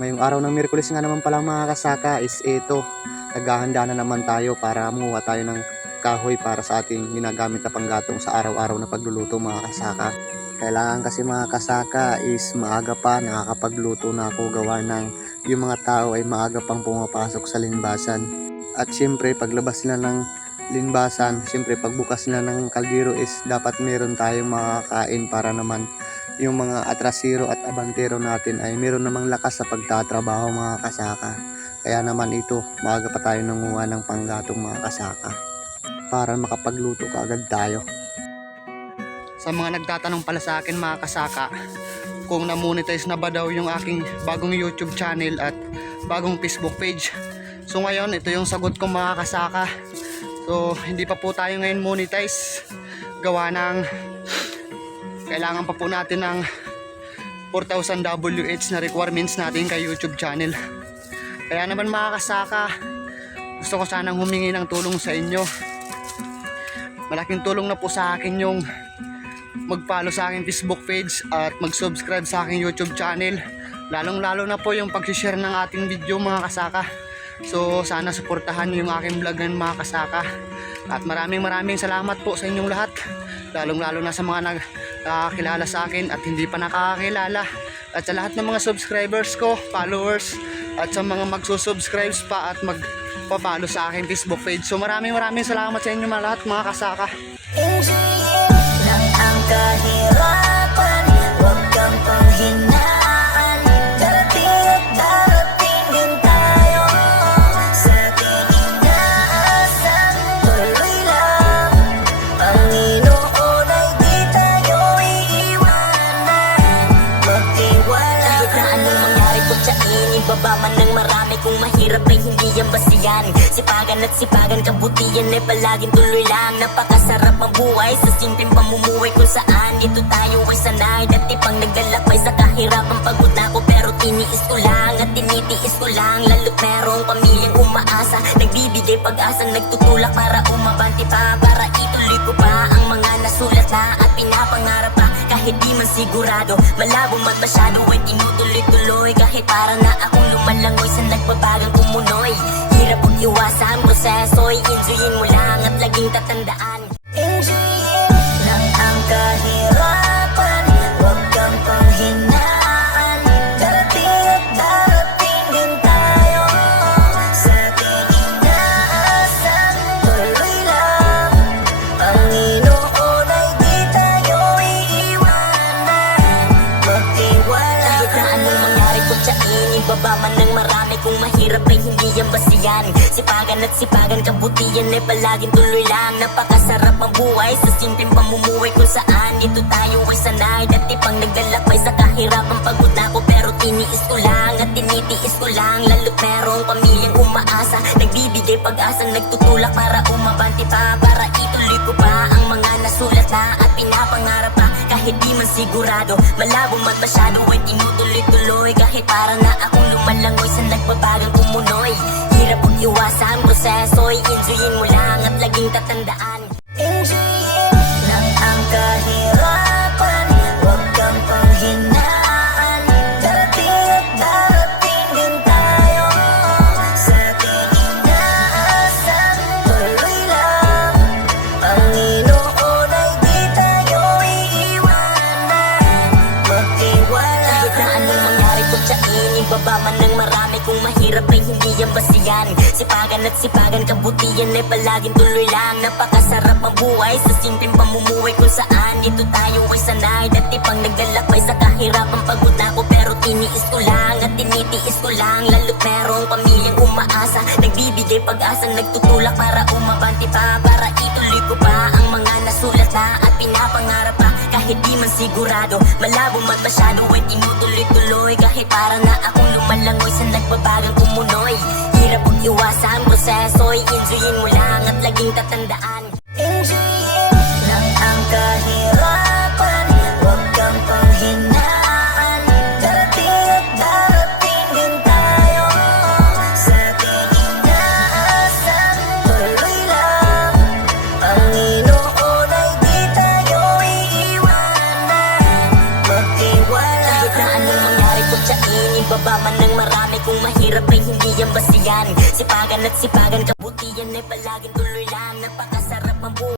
Ngayong araw ng Miyerkules nga naman pala mga kasaka is ito, naghahanda na naman tayo para manguha tayo ng kahoy para sa ating ginagamit na panggatong sa araw-araw na pagluluto mga kasaka. Kailangan kasi mga kasaka is maaga pa nakakapagluto na ako, gawa ng yung mga tao ay maaga pang pumapasok sa linbasan. At syempre paglabas nila ng linbasan, syempre pagbukas nila ng kaldero is dapat meron tayong makakain para naman yung mga atrasero at abantero natin ay meron namang lakas sa pagtatrabaho mga kasaka. Kaya naman ito, maaga pa tayo nanguha ng panggatong mga kasaka para makapagluto kaagad tayo. Sa mga nagtatanong pala sa akin mga kasaka, kung na-monetize na ba daw yung aking bagong YouTube channel at bagong Facebook page. So ngayon, ito yung sagot ko mga kasaka. So hindi pa po tayo ngayon monetize, gawa ng kailangan pa po natin ng 4,000 WH na requirements natin kay YouTube channel. Kaya naman mga kasaka, gusto ko sanang humingi ng tulong sa inyo. Malaking tulong na po sa akin yung mag-follow sa aking Facebook page at mag-subscribe sa aking YouTube channel. Lalong-lalo na po yung pag-share ng ating video mga kasaka. So sana suportahan yung aking vlog ng mga kasaka. At maraming salamat po sa inyong lahat. Lalong-lalo na sa mga nakakilala sa akin at hindi pa nakakakilala. At sa lahat ng mga subscribers ko, followers, at sa mga magsusubscribes pa at magpa-follow sa aking Facebook page. So maraming salamat sa inyo mga lahat mga kasaka. Lang ang kahirapan, huwag kang panghinaan. Darating at darating din tayo sa ating inaasam. Tuloy lang, Panginoon ay di tayo iiwanan. Magtiwala. Kahit na anong mangyari kung tiyain, ibaba man ng marami. Kung mahirap ay hindi yan basiyan. Sipagan at sipagan, kabutihan ay palaging tuloy lang. Napakasarap ang buhay sa simpleng pamumuhay kung saan dito tayo ay sanay. Dati pang naglalakbay sa kahirapan, pagod na ako pero tiniis ko lang at tinitiis ko lang. Lalo't merong pamilyang umaasa, nagbibigay pag-asa, nagtutulak para umabanti pa, para ituloy ko pa ang mga nasulat na at pinapangarap pa. Kahit di man sigurado, malabo man masyado ay tinutuloy-tuloy. Kahit para na akong lumalangoy sa nagbabagang kumunoy. Hirap ang iwasan, proseso, enjoyin mo lang at laging tatandaan. Enjoyin lang ang kahirapan, huwag kang panghinaan. Darating at darating din tayo sa ating inaasam. Tuloy lang, Panginoon ay di tayo iiwanan. Magtiwala. Kahit na anong mangyari kung tiyain, ibaba man ng marami. Kung mahirap ay hindi yan basiyan. Sipagan at sipagan, kabutihan ay palaging tuloy lang. Napakasarap ang buhay sa simpleng pamumuhay kung saan dito tayo ay sanay. Dati pang naglalakbay sa kahirapan, pagod na ako pero tiniis ko lang at tinitiis ko lang. Lalo't merong pamilyang umaasa, nagbibigay pag-asa, nagtutulak para umabanti pa, para ituloy ko pa ang mga nasulat na at pinapangarap pa. Kahit di man sigurado, malabo man masyado ay tinutuloy-tuloy. Kahit para na akong lumalangoy sa nagbabagang kumunoy. Hirap ang iwasan, proseso, enjoyin mo lang at laging tatandaan. Enjoyin lang ang kahirapan, huwag kang panghinaan. Darating at darating din tayo sa ating inaasam. Tuloy lang, Panginoon ay di tayo iiwanan. Magtiwala. Kahit na anong mangyari kung tiyain, ibaba man ng marami. Kung mahirap ay hindi yan basiyan. Sipagan at sipagan, kabutihan ay palaging tuloy lang. Napakasarap ang buhay sa simpleng pamumuhay kung saan dito tayo ay sanay. Dati pang naglalakbay sa kahirapan, pagod na ako pero tiniis ko lang at tinitiis ko lang. Lalo't merong pamilyang umaasa, nagbibigay pag-asa, nagtutulak para umabanti pa, para ituloy ko pa ang mga nasulat na at pinapangarap pa. Kahit di man sigurado, malabo man masyado ay tinutuloy-tuloy. Kahit para na akong lumalangoy sa nagbabagang kumunoy. Hirap ang iwasan, proseso, enjoyin mo lang at laging tatandaan. Enjoyin lang ang kahirapan, huwag kang panghinaan. Darating at darating din tayo sa ating inaasam. Tuloy lang, Panginoon ay di tayo iiwanan. Magtiwala. Kahit na anong mangyari kung tiyain, ibaba man ng marami kung mahirap ay hindi yan basihan. Sipagan at sipagan, kabutihan ay palaging tuloy lang. Napakasarap ang buhay.